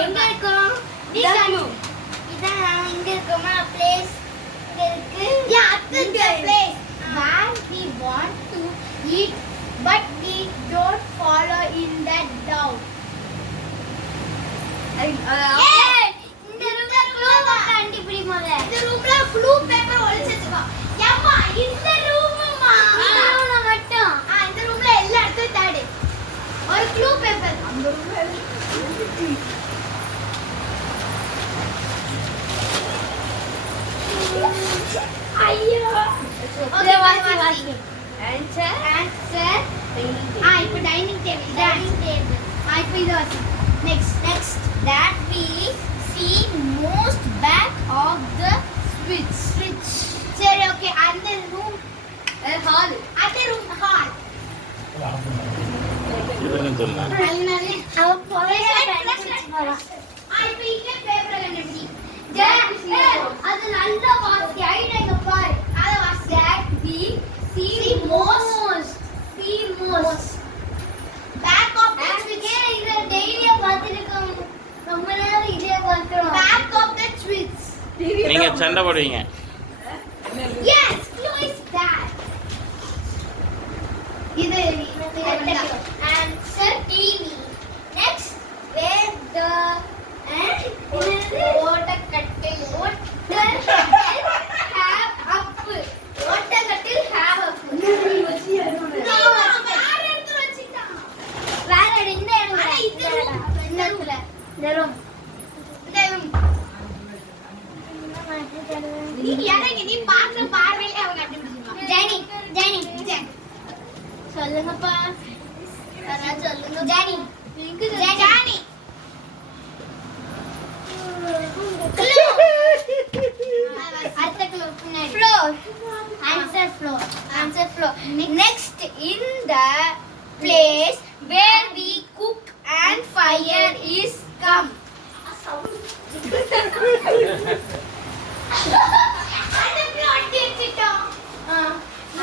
எங்க இருக்கோம்? இதான் இங்க இருக்கோமா பிளேஸ் இங்க இருக்கு. Yeah, at the place where we want to eat but we don't follow in that down. இந்த ரூம்ல க்ளூ கண்டுபிடி முதல்ல. இந்த ரூம்ல க்ளூ பேப்பர் ஒளிச்சு வச்சுக்கோ. ஏம்மா இந்த ரூம்மா. இந்த ரூம்ல மட்டும். இந்த ரூம்ல எல்லா இடத்தையும் தேடு. ஒரு க்ளூ பேப்பர். அந்த ரூம்ல ஐயோ. ஓகே வாசி. ஆன்சர் இப்போ டைனிங் டேபிள். இப்போ இது வாசி. Next that we see most back of the switch. சரி ஓகே அந்த ரூம் ஹால். அந்த ரூம் ஹால். இதுன்னு சொல்லலாம். அவ போறே போறா. இப்போ இங்க பேப்பர் கண்டுபிடி. அது நல்ல வாசி. ஐடியா பாரு. அத வாசி. That we see most back of the switch. இத டெய்லியா பாத்துறோம். ரொம்ப நேரம் இதே பாத்துறோம். Back of the switch. நீங்க சண்டை போடுவீங்க. Yes, clue is that. இது answer TV. Next where the ஓட்டக்கட்டில் have up. ஓட்டக்கட்டில் have up. வேற இந்த இடத்துல நீ பாக்குற பார்வையில அவங்க கண்டுபிடிச்சிருவாங்க. ஜெனி சொல்லுங்கப்பா. சொல்லுங்க Jenny. Jenny floor. Answer floor. Next in the place where we cook and fire is come.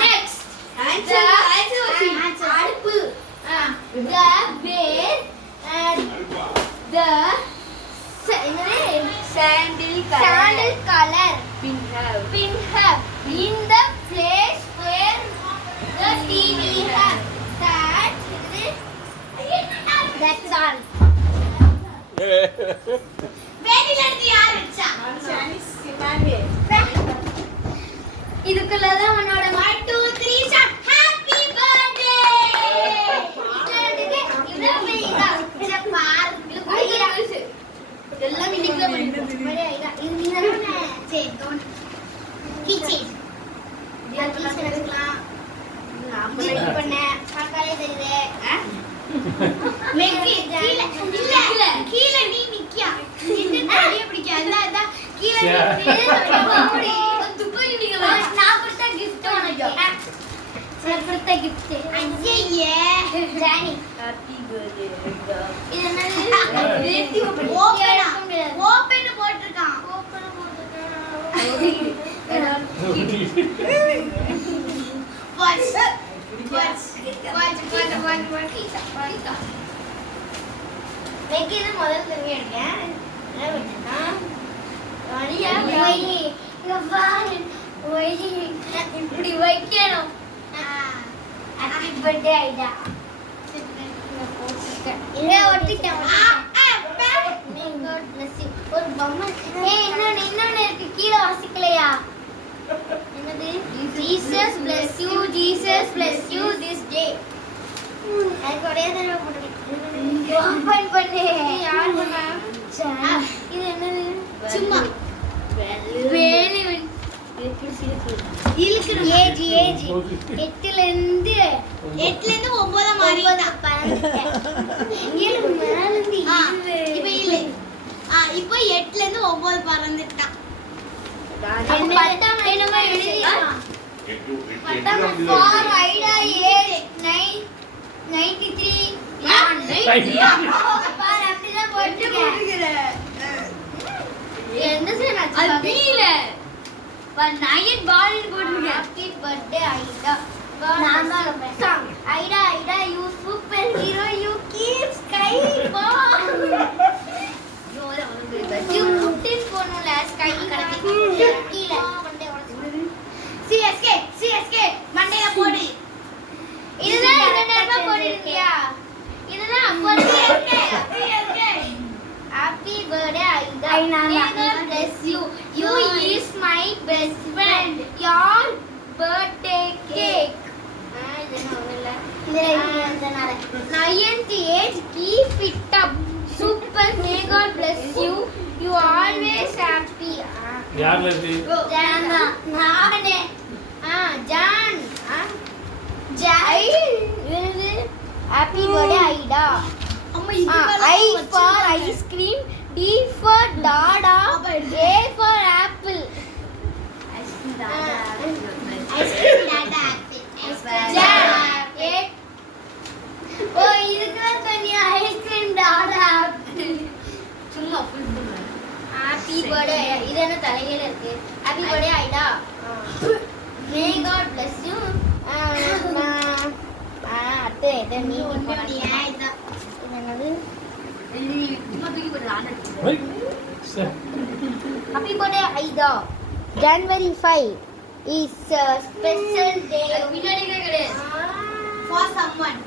Next answer அடுப்பு. The where the sandal color pin have in the place where the TV have. That's all. வேடில இருந்து யார் வெச்சா? இதுக்குள்ளதான் உன்னோட 1 2 3 start. Happy birthday. இத பாரு. எல்லாம் இன்னைக்கு பண்ணிட்டோம். இது நீதானே? சரி டோன்ட் கிச்சன். நான் கிச்சன் எடுக்கலாம். நான் பண்ண காக்காலே தெரியுது. மேக்கி கீழ நீ நிக்கியா. நின்னு தடிய பிடிக்க. அத கீழ நின்னு துப்பி நீங்க நான் கொடுத்த gift உனக்கு. நான் கொடுத்த gift. ஐயே ஜானி ஹேப்பி பர்த்டே. இது என்னது? வேட்டி ஓபன் போட்டுருக்கான். இப்படி வைக்கணும். ஹேப்பி பர்த்டே ஐடா. ஒரு பொம்மை இன்னொன்னு இருக்கு. கீழே வாசிக்கலையா? என்னது? Jesus bless you this day. அதுக்கு ஒரே தடவை போட்டுருக்கேன். ஓபன் பண்ணு. யார் பண்ணா? இது என்னது? சும்மா வேலி இழுக்கணும். ஏஜ் 8ல இருந்து 9 மாறி பறந்துட்டேன். இழுக்கு மேல இருந்து இப்போ இல்ல. இப்போ 8ல இருந்து 9 பறந்துட்டான். பட்டம் என்னமா எழுதிட்டான். பட்டம் for ஐடா ஏஜ் 93 பாரு அப்படிதான் போட்டுருக்கேன். என்ன சொன்னா? அபில நைட் பால் போட்டுருக்கேன். ஹேப்பி பர்த்டே ஐடா. நான் தான் சாங். ஐடா you super hero you keep sky ball. May God bless you. You is my best friend. Your birthday cake. 9th age, keep it up. Super. May God bless you. You always happy. யார்ல இருக்கு நானே. John. Happy birthday Aida. I for ice cream. D for Dada. A for apple. Ice cream Dada apple. Jan. Oh, இதுக்கு தனியா ice cream Dada apple. சும்மா full பண்ணு. Happy birthday. இது என்ன தலையில இருக்கு? Happy birthday Aida. May God bless you. அத்தை இதை நீ என்னது Happy birthday Aida. January 5 is a special day for someone.